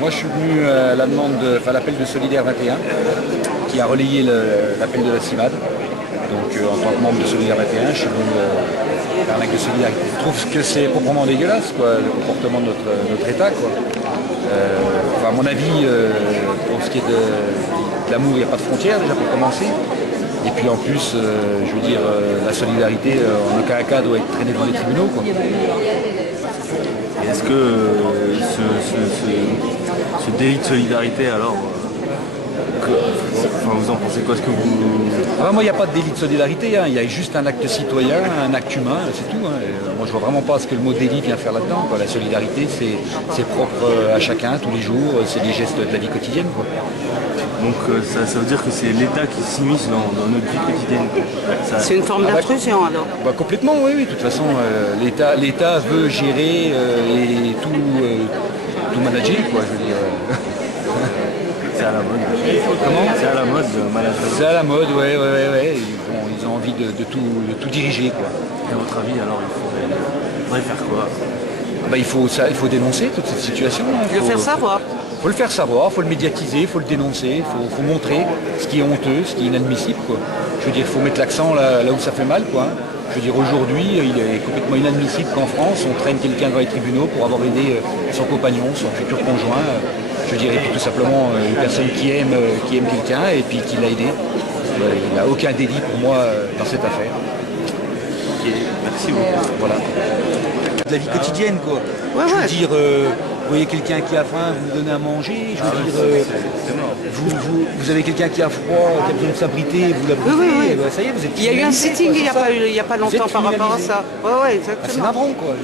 Moi, je suis venu à la demande, l'appel de Solidaire 21, qui a relayé l'appel de la CIMAD. Donc, en tant que membre de Solidaire 21, je suis venu faire un acte de solidarité. Je trouve que c'est proprement dégueulasse, quoi, le comportement de notre État, quoi. À mon avis, pour ce qui est de l'amour, il n'y a pas de frontières, déjà pour commencer. Et puis en plus, je veux dire, la solidarité, en aucun cas, doit être traînée devant les tribunaux, quoi. Est-ce que ce délit de solidarité, alors, vous en pensez quoi? Est-ce que vous... Moi, il n'y a pas de délit de solidarité, hein. Il y a juste un acte citoyen, un acte humain, c'est tout, hein. Moi, je vois vraiment pas ce que le mot délit vient faire là-dedans, quoi. La solidarité, c'est propre à chacun, tous les jours, c'est des gestes de la vie quotidienne, quoi. Donc ça veut dire que c'est l'État qui s'immisce dans notre vie quotidienne. C'est une forme d'intrusion alors? Complètement, oui. De toute façon, l'État veut gérer et tout manager, quoi, je veux dire. C'est à la mode. Comment? C'est à la mode, le management. C'est à la mode, ouais. Ils ont envie de tout diriger, quoi. Et à votre avis, alors, il faudrait faire quoi? Il faut dénoncer toute cette situation. Hein. Le faire savoir. Il faut le faire savoir, il faut le médiatiser, il faut le dénoncer, il faut montrer ce qui est honteux, ce qui est inadmissible, quoi. Je veux dire, il faut mettre l'accent là où ça fait mal, quoi. Je veux dire, aujourd'hui, il est complètement inadmissible qu'en France, on traîne quelqu'un dans les tribunaux pour avoir aidé son compagnon, son futur conjoint. Je veux dire, et puis tout simplement une personne qui aime quelqu'un et puis qui l'a aidé. Il n'y a aucun délit pour moi dans cette affaire. Ok, merci beaucoup. Voilà. De la vie quotidienne, quoi. Je veux dire, vous voyez quelqu'un qui a faim, vous lui donnez à manger. Je veux dire, vous avez quelqu'un qui a froid, qui a besoin de s'abriter, vous l'abritez. Oui. Ça y est, vous êtes. Il y a eu un sitting il n'y a pas longtemps par rapport à ça. Ouais, exactement. C'est navrant, quoi.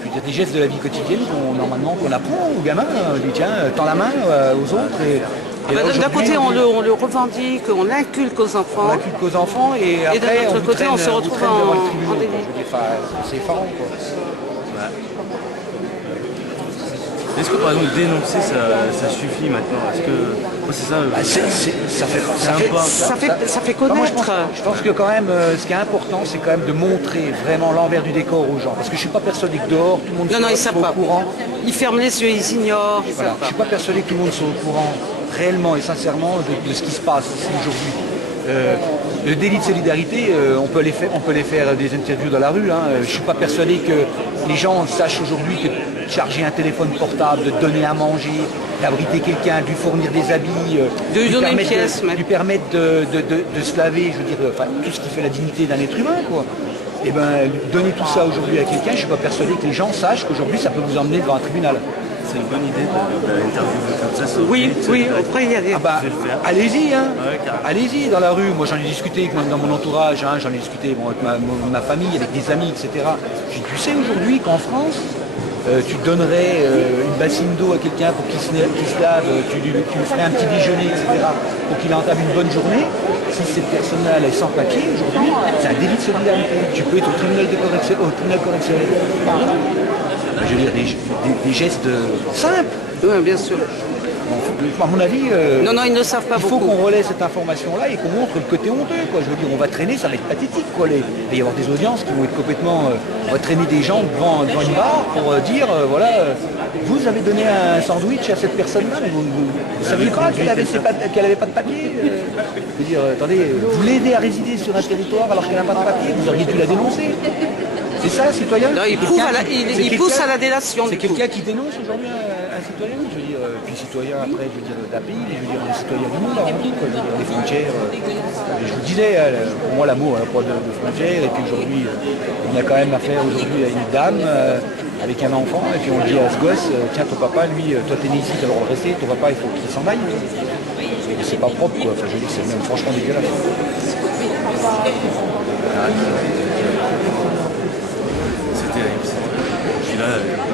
Je veux dire, des gestes de la vie quotidienne qu'on apprend aux gamins. On dit, tiens, tends la main aux autres. D'un côté, on le revendique, on l'inculque aux enfants. On l'inculque aux enfants et après, d'un autre côté, on se retrouve en délit. C'est effarant, quoi. Ouais. Est-ce que par exemple dénoncer ça suffit maintenant? Est-ce que ça fait connaître. Je pense que quand même, ce qui est important, c'est quand même de montrer vraiment l'envers du décor aux gens. Parce que je suis pas persuadé que dehors, tout le monde soit au courant. Ils ferment les yeux, ils ignorent. Voilà. Je suis pas persuadé que tout le monde soit au courant réellement et sincèrement de ce qui se passe ici aujourd'hui. Le délit de solidarité, on peut les faire des interviews dans la rue. Hein. Je ne suis pas persuadé que les gens sachent aujourd'hui que charger un téléphone portable, de donner à manger, d'abriter quelqu'un, de lui fournir des habits, de lui donner une pièce, lui permettre de se laver, je veux dire, tout ce qui fait la dignité d'un être humain, quoi. Et donner tout ça aujourd'hui à quelqu'un, je ne suis pas persuadé que les gens sachent qu'aujourd'hui ça peut vous emmener devant un tribunal. C'est une bonne idée d'interviewer comme ça. Oui, après il y a des... allez-y, hein. Ouais, allez-y dans la rue. Moi j'en ai discuté dans mon entourage, hein. J'en ai discuté avec ma famille, avec des amis, etc. J'ai dit, tu sais aujourd'hui qu'en France, tu donnerais une bassine d'eau à quelqu'un pour qu'il se lave, tu lui ferais un petit déjeuner, etc. pour qu'il entame une bonne journée. Si cette personne-là est sans papier aujourd'hui, c'est un délit de solidarité. Tu peux être au tribunal correctionnel. Je veux dire, des gestes simples. Oui, bien sûr. À mon avis, non, ils ne savent pas beaucoup. Il faut qu'on relaie cette information-là et qu'on montre le côté honteux, quoi. Je veux dire, on va traîner, ça va être pathétique, quoi. Il va y avoir des audiences qui vont être complètement... on va traîner des gens devant une barre pour dire, voilà, vous avez donné un sandwich à cette personne-là, mais vous ne saviez pas qu'elle n'avait pas de papier. Je veux dire, attendez, vous l'aidez à résider sur un territoire alors qu'elle n'a pas de papier, vous auriez dû la dénoncer. C'est ça, citoyen? Non, il pousse à la délation. C'est quelqu'un qui dénonce aujourd'hui un citoyen, je veux dire, puis citoyen après, je veux dire, d'un pays, je veux dire, des citoyens du monde avant tout, quoi, je veux dire, les frontières. Je vous disais, pour moi l'amour n'a pas de frontières, et puis aujourd'hui, il y a quand même affaire aujourd'hui à une dame avec un enfant, et puis on dit à ce gosse, tiens, ton papa, lui, toi t'es né ici, t'as le droit de rester, ton papa, il faut qu'il s'en aille. C'est pas propre, quoi, enfin je veux dire, c'est même franchement dégueulasse.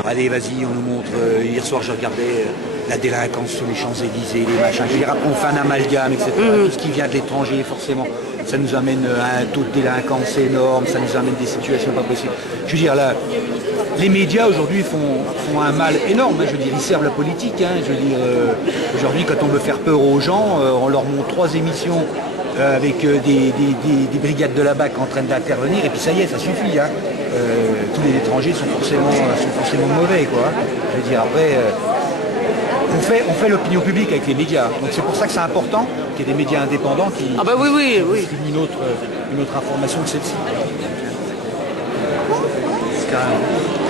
Allez, vas-y, on nous montre. Hier soir, je regardais la délinquance sur les Champs-Élysées, les machins. Je veux dire, après, on fait un amalgame, etc. Tout ce qui vient de l'étranger, forcément, ça nous amène à un taux de délinquance énorme, ça nous amène des situations pas possibles. Je veux dire, là, les médias aujourd'hui font un mal énorme. Hein, je veux dire, ils servent la politique. Hein, je veux dire, aujourd'hui, quand on veut faire peur aux gens, on leur montre 3 émissions avec des brigades de la BAC en train d'intervenir, et puis ça y est, ça suffit. Hein. Tous les étrangers sont forcément mauvais, quoi. Je veux dire, après, On fait l'opinion publique avec les médias. Donc c'est pour ça que c'est important qu'il y ait des médias indépendants qui Ah bah oui, oui, oui. distribuent une autre information que celle-ci. C'est carrément.